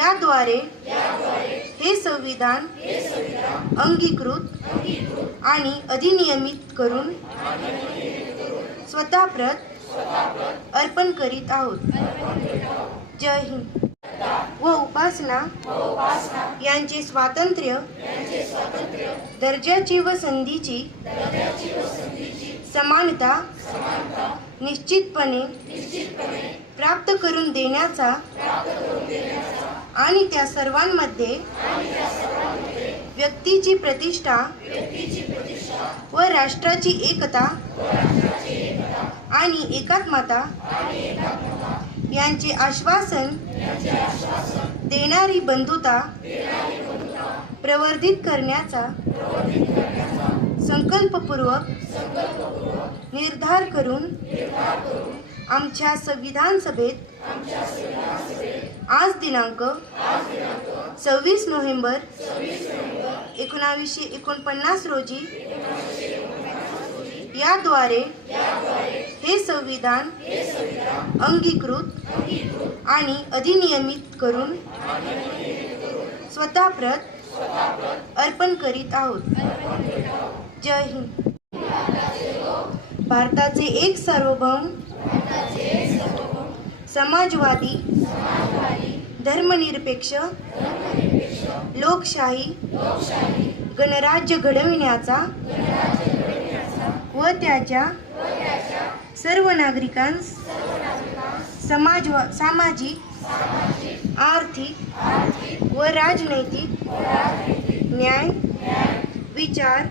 याद्वारे हे संविधान अंगीकृत आणि अधिनियमित करून स्वतःप्रत अर्पण करीत आहोत जय हिंद व उपासना यांचे स्वातंत्र्य दर्जाची व संधीची समानता निश्चितपणे प्राप्त करून देण्याचा आणि त्या सर्वांमध्ये व्यक्तीची प्रतिष्ठा व राष्ट्राची एकता आणि एकात्मता यांचे आश्वासन देणारी बंधुता प्रवर्धित करण्याचा संकल्पपूर्वक निर्धार करून आमच्या संविधान सभेत आज दिनांक सव्वीस नोव्हेंबर एकोणावीसशे एकोणपन्नास रोजी याद्वारे हे संविधान अंगीकृत आणि अधिनियमित करून स्वतःप्रत अर्पण करीत आहोत जय हिंद भारताचे एक सार्वभौम समाजवादी धर्मनिरपेक्ष लोकशाही गणराज्य घडविण्याचा व त्याच्या सर्व नागरिकांस समाज सामाजिक आर्थिक व राजनैतिक न्याय विचार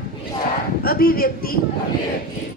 अभिव्यक्ती